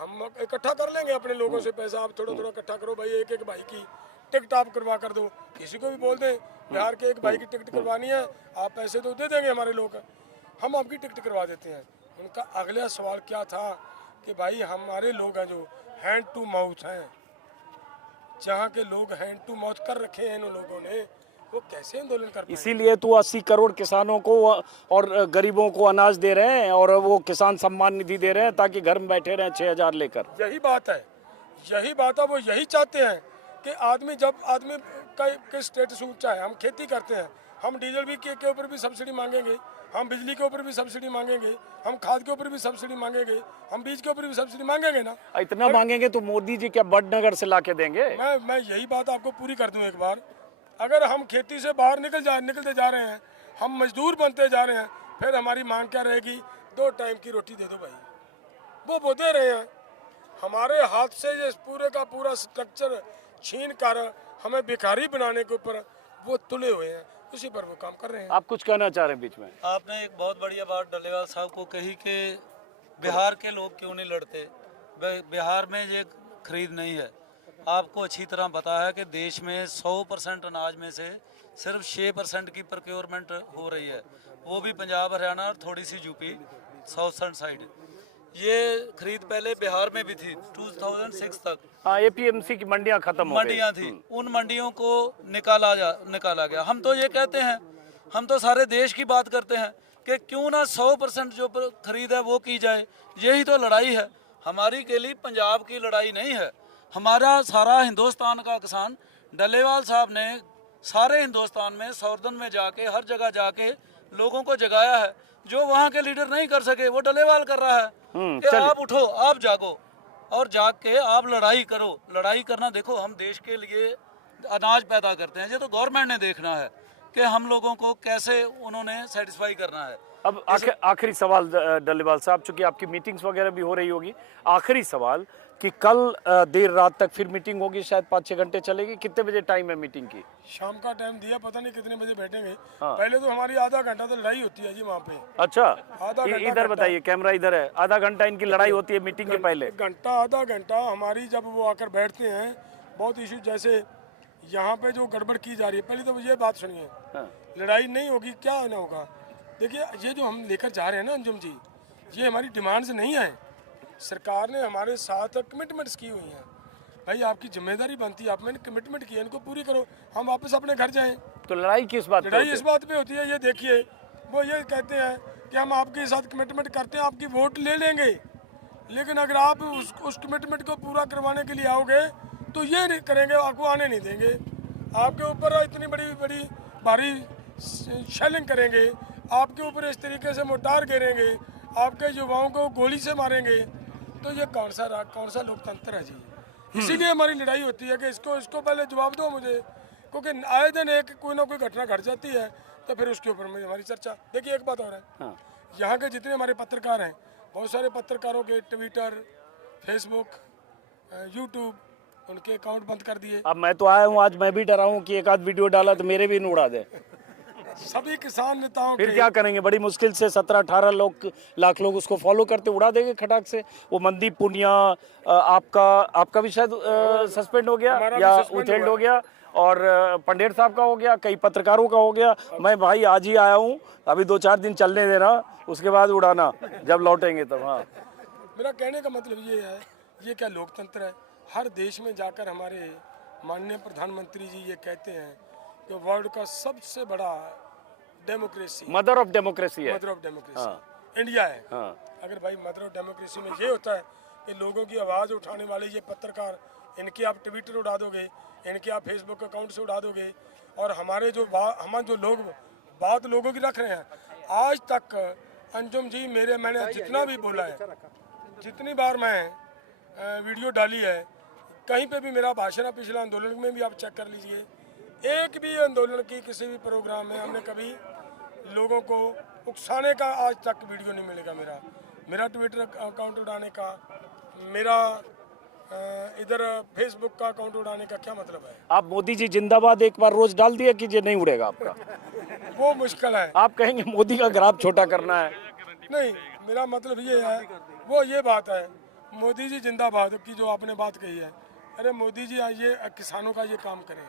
हम इकट्ठा कर लेंगे अपने लोगों से पैसा। आप थोड़ा थोड़ा इकट्ठा करो भाई, एक एक भाई की टिकट आप करवा कर दो। किसी को भी बोल दें बिहार के एक भाई की टिकट करवानी है, आप पैसे तो दे देंगे हमारे लोग, हम आपकी टिकट करवा देते हैं। उनका अगला सवाल क्या था कि भाई हमारे लोग हैं जो हैंड टू माउथ हैं, जहाँ के लोग हैंड टू माउथ कर रखे हैं इन लोगों ने, वो कैसे आंदोलन कर पाएंगे? इसीलिए तो 80 करोड़ किसानों को और गरीबों को अनाज दे रहे हैं और वो किसान सम्मान निधि दे रहे हैं ताकि घर में बैठे रहें 6,000 लेकर। यही बात है, यही बात है। वो यही चाहते हैं कि जब आदमी का स्टेटस ऊंचा है, हम खेती करते हैं, हम डीजल भी के ऊपर भी सब्सिडी मांगेंगे, हम बिजली के ऊपर भी सब्सिडी मांगेंगे, हम खाद के ऊपर भी सब्सिडी मांगेंगे, हम बीज के ऊपर भी सब्सिडी मांगेंगे ना। इतना मांगेंगे तो मोदी जी क्या बड़नगर से लाके देंगे? मैं यही बात आपको पूरी कर दूं एक बार। अगर हम खेती से बाहर निकलते जा रहे हैं, हम मजदूर बनते जा रहे हैं, फिर हमारी मांग क्या रहेगी? 2 टाइम की रोटी दे दो भाई। वो दे रहे हैं, हमारे हाथ से ये पूरे का पूरा स्ट्रक्चर छीन कर हमें भिखारी बनाने के ऊपर वो तुले हुए हैं, उसी पर वो काम कर रहे हैं। आप कुछ कहना चाह रहे हैं बीच में? आपने एक बहुत बढ़िया बात डल्लेवाल साहब को कही कि बिहार के लोग क्यों नहीं लड़ते। बिहार में ये खरीद नहीं है। आपको अच्छी तरह पता है कि देश में 100% अनाज में से सिर्फ 6% की प्रोक्योरमेंट हो रही है, वो भी पंजाब हरियाणा और थोड़ी सी यूपी साउथर्न साइड। ये खरीद पहले बिहार में भी थी 2006 तक। हाँ, एपीएमसी की मंडियां खत्म हो गई। मंडियां थी, उन मंडियों को निकाला गया। हम तो ये कहते हैं, हम तो सारे देश की बात करते हैं कि क्यों ना 100% जो खरीद है वो की जाए। यही तो लड़ाई है हमारी के लिए, पंजाब की लड़ाई नहीं है। हमारा सारा हिंदुस्तान का किसान, डल्लेवाल साहब ने सारे हिंदुस्तान में सौरदन में जाके हर जगह जाके लोगों को जगाया है। जो वहाँ के लीडर नहीं कर सके वो डल्लेवाल कर रहा है कि आप उठो, आप जागो और जाग के आप लड़ाई करो। लड़ाई करना, देखो हम देश के लिए अनाज पैदा करते हैं, ये तो गवर्नमेंट ने देखना है कि हम लोगों को कैसे उन्होंने सेटिस्फाई करना है। अब आखिरी सवाल डल्लेवाल साहब, चूंकि आपकी मीटिंग्स वगैरह भी हो रही होगी, आखिरी सवाल कि कल देर रात तक फिर मीटिंग होगी, शायद 5-6 घंटे चलेगी। कितने बजे टाइम है मीटिंग की? शाम का टाइम दिया, पता नहीं कितने बजे बैठेंगे। हाँ। पहले तो हमारी आधा घंटा तो लड़ाई होती है जी वहाँ पे। अच्छा, आधा घंटा इधर बताइए, कैमरा इधर है। आधा घंटा इनकी लड़ाई होती है मीटिंग के पहले? आधा घंटा हमारी, जब वो आकर बैठते हैं, बहुत इशू जैसे यहाँ पे जो गड़बड़ की जा रही है, पहले तो ये बात सुनिए। हाँ। लड़ाई नहीं होगी, क्या ना होगा। देखिए, ये जो हम लेकर जा रहे हैं ना अंजुम जी, ये हमारी डिमांड्स नहीं है। सरकार ने हमारे साथ कमिटमेंट्स की हुई हैं। भाई आपकी जिम्मेदारी बनती है, आपने कमिटमेंट की है, इनको पूरी करो, हम वापस अपने घर जाएं। तो लड़ाई किस बात पे लड़ाई होती इस बात पे होती है, ये देखिए, वो ये कहते हैं कि हम आपके साथ कमिटमेंट करते हैं, आपकी वोट ले लेंगे, लेकिन अगर आप उस कमिटमेंट को पूरा करवाने के लिए आओगे तो ये नहीं करेंगे, आपको आने नहीं देंगे। आपके ऊपर इतनी बड़ी बड़ी भारी शेलिंग करेंगे, आपके ऊपर इस तरीके से मोटार गिरेंगे, आपके युवाओं को गोली से मारेंगे, तो ये कौन सा लोकतंत्र है जी। इसीलिए हमारी लड़ाई होती है कि इसको पहले जवाब दो मुझे, क्योंकि आए दिन एक कोई ना कोई घटना घट जाती है तो फिर उसके ऊपर में हमारी चर्चा। देखिए एक बात और है, हाँ। यहाँ के जितने हमारे पत्रकार हैं, बहुत सारे पत्रकारों के ट्विटर, फेसबुक, यूट्यूब, उनके अकाउंट बंद कर दिए। अब मैं तो आया हूँ, आज मैं भी डरा हूँ कि एक आध वीडियो डाला तो मेरे भी न उड़ा दे। सभी किसान नेताओं फिर के क्या करेंगे? बड़ी मुश्किल से 17-18 लाख लोग उसको फॉलो करते, उड़ा देंगे खटाक से। वो मनदीप पुनिया, आपका भी शायद सस्पेंड हो गया हमारा भी या suspend उथेल्ड हुआ। हो गया, और पंडेर साहब का हो गया, कई पत्रकारों का हो गया। मैं भाई आज ही आया हूँ, अभी 2-4 दिन चलने देना, उसके बाद उड़ाना जब लौटेंगे तब। हाँ, मेरा कहने का मतलब ये है, ये क्या लोकतंत्र है? हर देश में जाकर हमारे माननीय प्रधानमंत्री जी ये कहते हैं कि वर्ल्ड का सबसे बड़ा डेमोक्रेसी, मदर ऑफ डेमोक्रेसी है। मदर ऑफ डेमोक्रेसी इंडिया है। अगर भाई मदर ऑफ डेमोक्रेसी में ये होता है कि लोगों की आवाज़ उठाने वाले ये पत्रकार, इनके आप ट्विटर उड़ा दोगे, इनके आप फेसबुक अकाउंट से उड़ा दोगे, और हमारे जो लोग बात लोगों की रख रहे हैं। आज तक अंजुम जी मैंने जितना भी बोला है, जितनी बार मैं वीडियो डाली है, कहीं पे भी मेरा भाषण है, पिछले आंदोलन में भी आप चेक कर लीजिए, एक भी आंदोलन की किसी भी प्रोग्राम में हमने कभी लोगों को उकसाने का आज तक वीडियो नहीं मिलेगा। मेरा ट्विटर अकाउंट उड़ाने का, मेरा इधर फेसबुक का अकाउंट उड़ाने का क्या मतलब है? आप मोदी जी जिंदाबाद एक बार रोज डाल दिया कीजिए, नहीं उड़ेगा आपका। वो मुश्किल है। आप कहेंगे मोदी का ग्राफ छोटा करना है। नहीं, मेरा मतलब ये है, वो ये बात है, मोदी जी जिंदाबाद की जो आपने बात कही है, अरे मोदी जी ये किसानों का ये काम करें।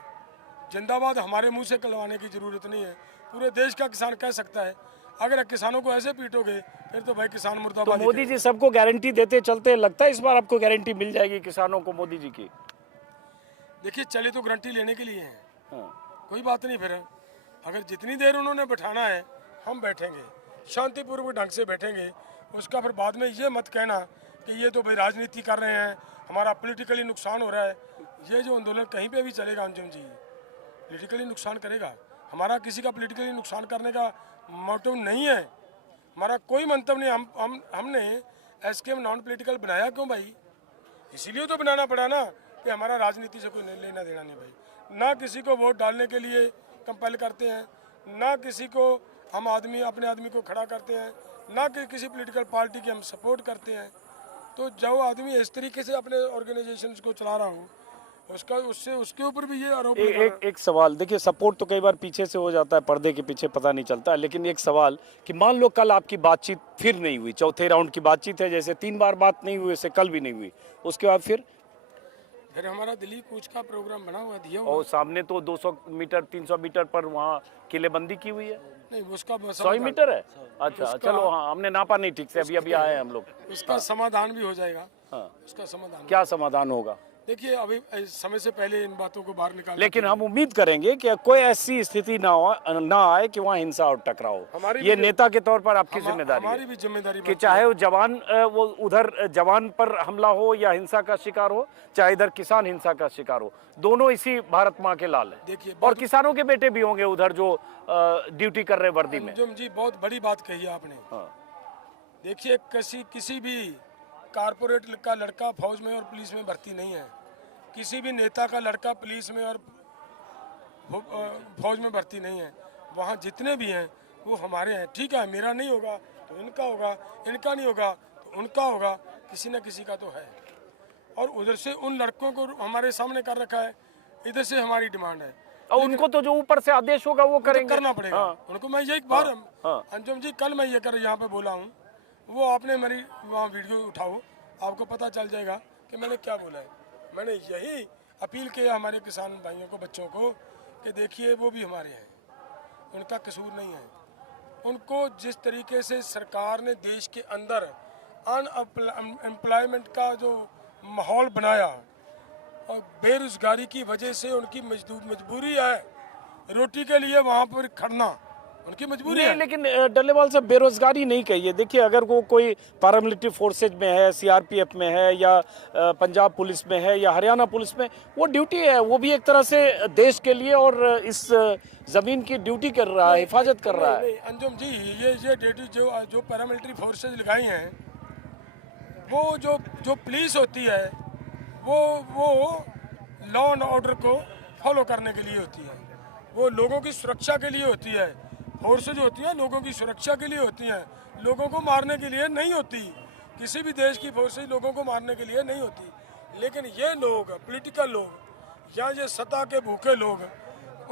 जिंदाबाद हमारे मुंह से कहलवाने की ज़रूरत नहीं है, पूरे देश का किसान कह सकता है। अगर किसानों को ऐसे पीटोगे फिर तो भाई किसान तो मुर्दाबाद। मोदी जी सबको गारंटी देते चलते, लगता है इस बार आपको गारंटी मिल जाएगी किसानों को मोदी जी की? देखिए, चले तो गारंटी लेने के लिए हैं, हाँ। कोई बात नहीं। फिर अगर जितनी देर उन्होंने बैठाना है हम बैठेंगे, शांतिपूर्वक ढंग से बैठेंगे। उसका फिर बाद में ये मत कहना कि ये तो भाई राजनीति कर रहे हैं, हमारा पॉलिटिकली नुकसान हो रहा है। ये जो आंदोलन कहीं पे भी चलेगा अंजुम जी, पॉलिटिकली नुकसान करेगा। हमारा किसी का पॉलिटिकली नुकसान करने का मोटिव नहीं है, हमारा कोई मंतव्य नहीं। हमने एसकेएम नॉन पॉलिटिकल बनाया क्यों भाई? इसीलिए तो बनाना पड़ा ना कि हमारा राजनीति से कोई लेना देना नहीं भाई। ना किसी को वोट डालने के लिए कंपेल करते हैं, ना किसी को हम अपने आदमी को खड़ा करते हैं, ना कि किसी पॉलिटिकल पार्टी की हम सपोर्ट करते हैं। तो जो आदमी इस तरीके से अपने ऑर्गेनाइजेशंस को चला रहा हो, उसके ऊपर भी ये आरोप एक सवाल देखिए, सपोर्ट तो कई बार पीछे से हो जाता है, पर्दे के पीछे पता नहीं चलता है, लेकिन एक सवाल कि मान लो कल आपकी बातचीत फिर नहीं हुई, चौथे राउंड की बातचीत है, जैसे 3 बार बात नहीं हुई वैसे कल भी नहीं हुई, उसके बाद फिर हमारा दिल्ली कूच का प्रोग्राम बना हुआ दिया हुआ। और सामने तो 200 मीटर 300 मीटर पर वहाँ किलेबंदी की हुई है। नहीं, उसका 100 मीटर है। अच्छा, चलो, हाँ, हमने नापा नहीं ठीक से, अभी आए हैं हम लोग। उसका समाधान भी हो जाएगा। हाँ, उसका समाधान क्या समाधान होगा? देखिए, अभी समय से पहले इन बातों को बाहर निकाल, लेकिन हम उम्मीद करेंगे कि कोई ऐसी स्थिति ना आए कि वहाँ हिंसा और टकराव। ये नेता के तौर पर आपकी जिम्मेदारी हमारी है भी जिम्मेदारी कि चाहे वो जवान वो उधर जवान पर हमला हो या हिंसा का शिकार हो, चाहे इधर किसान हिंसा का शिकार हो, दोनों इसी भारत माँ के लाल है। देखिए, और किसानों के बेटे भी होंगे उधर जो ड्यूटी कर रहे वर्दी में। अंजुम जी, बहुत बड़ी बात कही है आपने। देखिए, किसी भी कारपोरेट का लड़का फौज में और पुलिस में भर्ती नहीं है, किसी भी नेता का लड़का पुलिस में और फौज में भर्ती नहीं है। वहाँ जितने भी हैं वो हमारे हैं। ठीक है, मेरा नहीं होगा तो इनका होगा, इनका नहीं होगा तो उनका होगा, किसी न किसी का तो है। और उधर से उन लड़कों को हमारे सामने कर रखा है, इधर से हमारी डिमांड है। और उनको तो जो ऊपर से आदेश होगा वो करेंगे, करना पड़ेगा। उनको मैं यही बार अंजुम जी, कल मैं ये यहाँ पे बोला हूँ, वो आपने मेरी वहाँ वीडियो उठाओ, आपको पता चल जाएगा कि मैंने क्या बोला है। मैंने यही अपील किया हमारे किसान भाइयों को, बच्चों को, कि देखिए वो भी हमारे हैं, उनका कसूर नहीं है। उनको जिस तरीके से सरकार ने देश के अंदर अनएम्प्लॉयमेंट का जो माहौल बनाया और बेरोजगारी की वजह से उनकी मजबूरी है रोटी के लिए वहाँ पर खड़ना, उनकी मजबूरी है। लेकिन डल्लेवाल साहब, बेरोजगारी नहीं कहिए। देखिए, अगर वो कोई पैरामिलिट्री फोर्सेज में है, सीआरपीएफ में है, या पंजाब पुलिस में है, या हरियाणा पुलिस में, वो ड्यूटी है, वो भी एक तरह से देश के लिए और इस जमीन की ड्यूटी कर रहा है, हिफाजत कर रहा है। नहीं अंजुम जी, ये ड्यूटी जो पैरामिलिट्री फोर्सेज लगाई हैं, वो जो पुलिस होती है वो लॉ एंड ऑर्डर को फॉलो करने के लिए होती है, वो लोगों की सुरक्षा के लिए होती है। फोर्सेज होती हैं लोगों की सुरक्षा के लिए होती हैं, लोगों को मारने के लिए नहीं होती। किसी भी देश की फोर्सेज लोगों को मारने के लिए नहीं होती। लेकिन ये लोग, पॉलिटिकल लोग या ये सत्ता के भूखे लोग,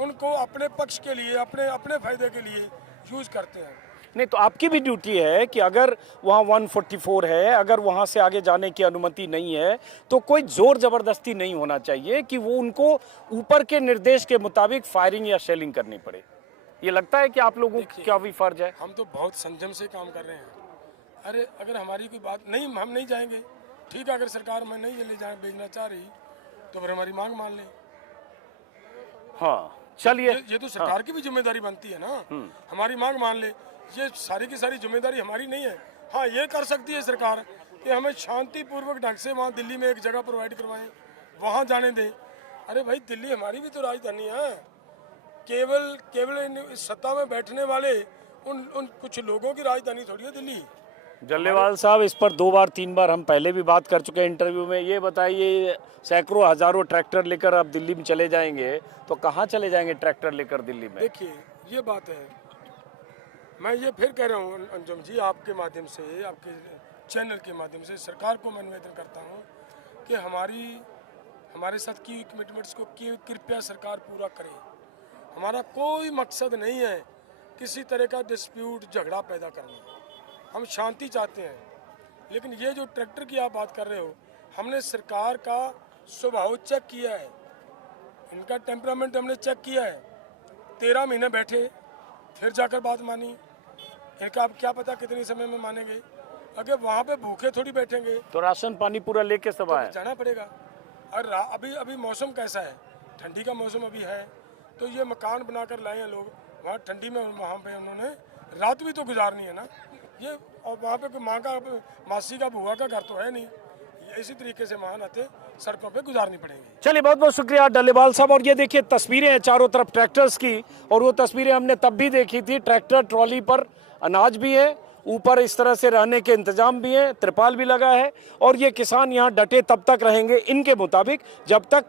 उनको अपने पक्ष के लिए, अपने फायदे के लिए यूज करते हैं। नहीं, तो आपकी भी ड्यूटी है कि अगर वहाँ 144 है, अगर वहाँ से आगे जाने की अनुमति नहीं है, तो कोई जोर जबरदस्ती नहीं होना चाहिए कि वो उनको ऊपर के निर्देश के मुताबिक फायरिंग या शेलिंग करनी पड़े। ये लगता है कि आप लोगों का भी फर्ज है। हम तो बहुत संयम से काम कर रहे हैं। अरे अगर हमारी कोई बात नहीं, हम नहीं जाएंगे, ठीक है। अगर सरकार में नहीं ले जाए भेजना चाह रही तो फिर हमारी मांग मान लें, हाँ चलिए, ये तो सरकार की भी जिम्मेदारी बनती है ना। हमारी मांग मान ले, ये सारी की सारी जिम्मेदारी हमारी नहीं है। हाँ, ये कर सकती है सरकार कि हमें शांतिपूर्वक ढंग से वहाँ दिल्ली में एक जगह प्रोवाइड करवाएं, वहाँ जाने दें। अरे भाई, दिल्ली हमारी भी तो राजधानी है। केवल इन सत्ता में बैठने वाले उन कुछ लोगों की राजधानी थोड़ी है दिल्ली। जल्लेवाल साहब, इस पर 2 बार 3 बार हम पहले भी बात कर चुके हैं इंटरव्यू में। ये बताइए, सैकड़ों हजारों ट्रैक्टर लेकर आप दिल्ली में चले जाएंगे तो कहाँ चले जाएंगे ट्रैक्टर लेकर दिल्ली में? देखिए, ये बात है, मैं ये फिर कह रहा हूँ अंजुम जी, आपके माध्यम से, आपके चैनल के माध्यम से सरकार को मैं निवेदन करता हूँ कि हमारे साथ की कमिटमेंट्स को कृपया सरकार पूरा करे। हमारा कोई मकसद नहीं है किसी तरह का डिस्प्यूट, झगड़ा पैदा करना। हम शांति चाहते हैं। लेकिन ये जो ट्रैक्टर की आप बात कर रहे हो, हमने सरकार का स्वभाव चेक किया है, इनका टेम्परामेंट हमने चेक किया है। 13 महीने बैठे, फिर जाकर बात मानी। इनका अब क्या पता कितने समय में मानेंगे। अगर वहाँ पे भूखे थोड़ी बैठेंगे तो राशन पानी पूरा लेके सब आए। जाना पड़ेगा। और अभी मौसम कैसा है? ठंडी का मौसम अभी है, तो ये मकान बनाकर लाए हैं लोग वहाँ ठंडी में। वहाँ पे उन्होंने रात भी तो गुजारनी है ना। ये और वहाँ पे माँ का, मासी का, बुआ का घर तो है नहीं। इसी तरीके से महानते सड़कों पे गुजारनी पड़ेगी। चलिए, बहुत बहुत शुक्रिया डल्लेवाल साहब। और ये देखिए, तस्वीरें हैं चारों तरफ ट्रैक्टर्स की, और वो तस्वीरें हमने तब भी देखी थी। ट्रैक्टर ट्रॉली पर अनाज भी है, ऊपर इस तरह से रहने के इंतजाम भी है, त्रिपाल भी लगा है, और ये किसान यहाँ डटे तब तक रहेंगे इनके मुताबिक जब तक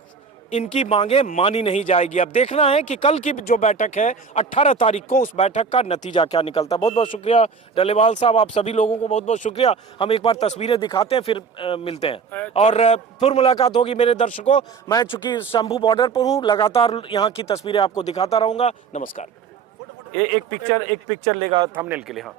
इनकी मांगे मानी नहीं जाएगी। अब देखना है कि कल की जो बैठक है 18 तारीख को, उस बैठक का नतीजा क्या निकलता है। बहुत बहुत शुक्रिया डल्लेवाल साहब, आप सभी लोगों को बहुत बहुत शुक्रिया। हम एक बार तस्वीरें दिखाते हैं, फिर मिलते हैं और फिर मुलाकात होगी मेरे दर्शकों। मैं चूंकि शंभू बॉर्डर पर हूँ, लगातार यहाँ की तस्वीरें आपको दिखाता रहूँगा। नमस्कार। एक पिक्चर लेगा थंबनेल के लिए। हाँ।